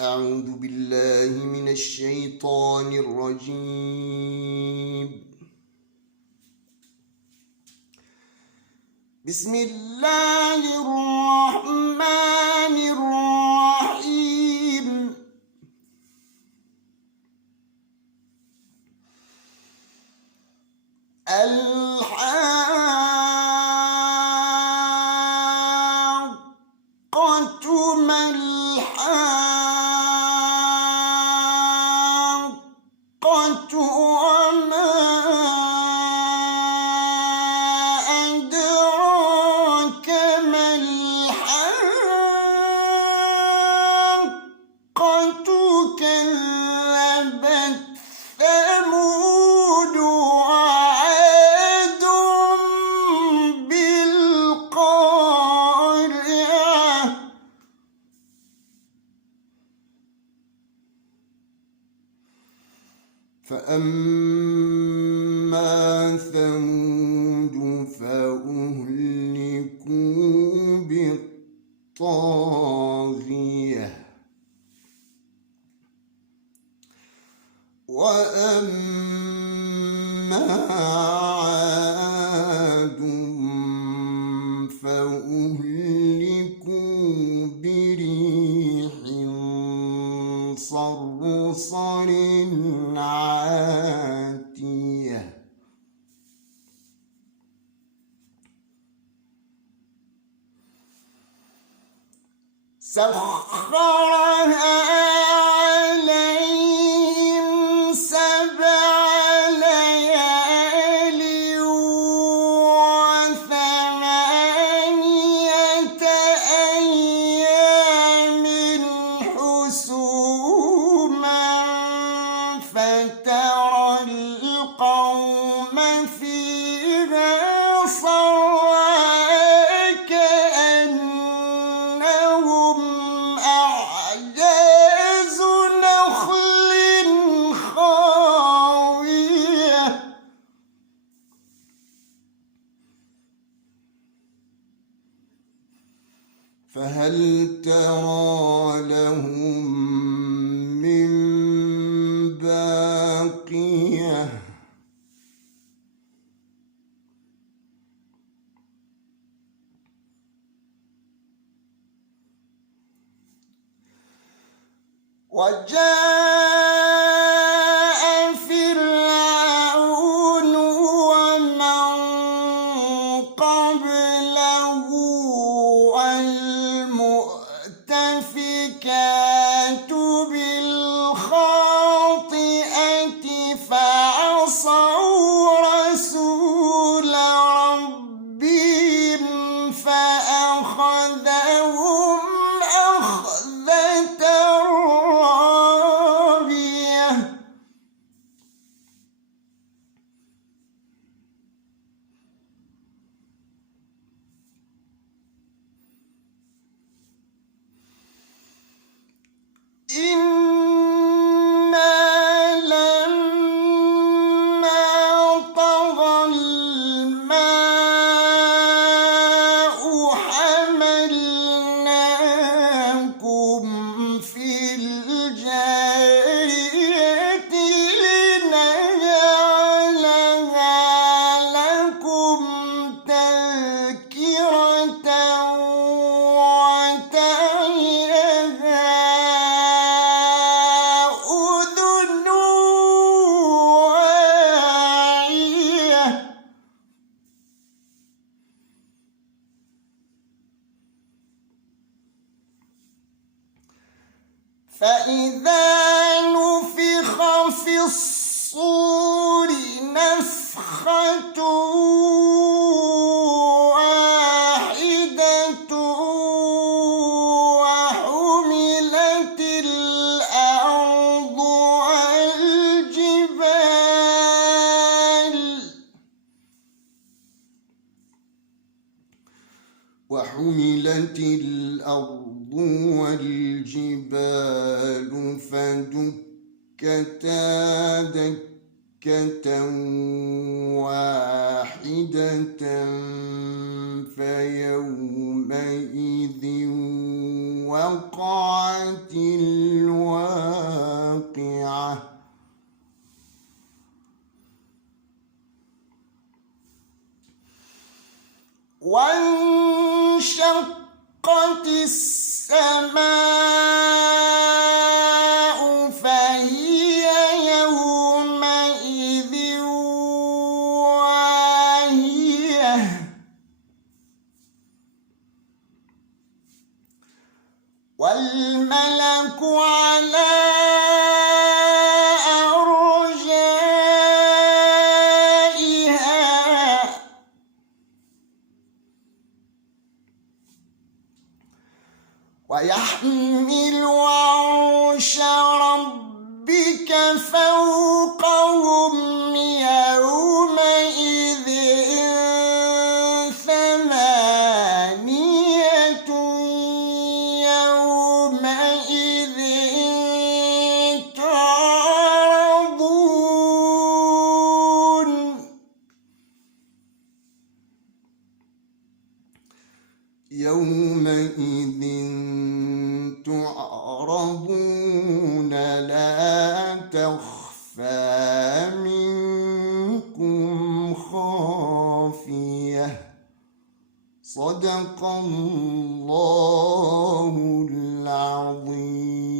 أعوذ بالله من الشيطان الرجيم. بسم الله الرحمن الرحيم. الحاقة ما الحاقة وما أدراك ما الحاقة كذبت ثمود وعاد بالقارعة فأما ثمود فأهلكوا بالطاغية وأما عاد فأهلكوا بريح صرصر عاتية سخرها عليهم 7 ليال و8 أيام حسوما فترى القوم فيها صرعى كأنهم أعجاز نخل خاوية فهل ترى لهم من باقية وجاء فرعون ومن قبله والمؤتفكات بالخاطئة فعصوا رسول ربهم فأخذهم أخذة رابية إنا لما طغى الماء حملناكم في الجارية لنجعلها لكم تذكرة وتعيها أذن واعية فإذا نفخ في الصور نفخة واحدة وحملت الأرض والجبال فدكتا دكة واحدة فيومئذ وقعت الوقعة واقعة وانشقت السماء فهي يومئذ واهية والملك على ويحمل عرش ربك فوقهم يومئذ ثمانية يومئذ تعرضون يومئذ تعرضون لا تخفى منكم خافية صدق الله العظيم.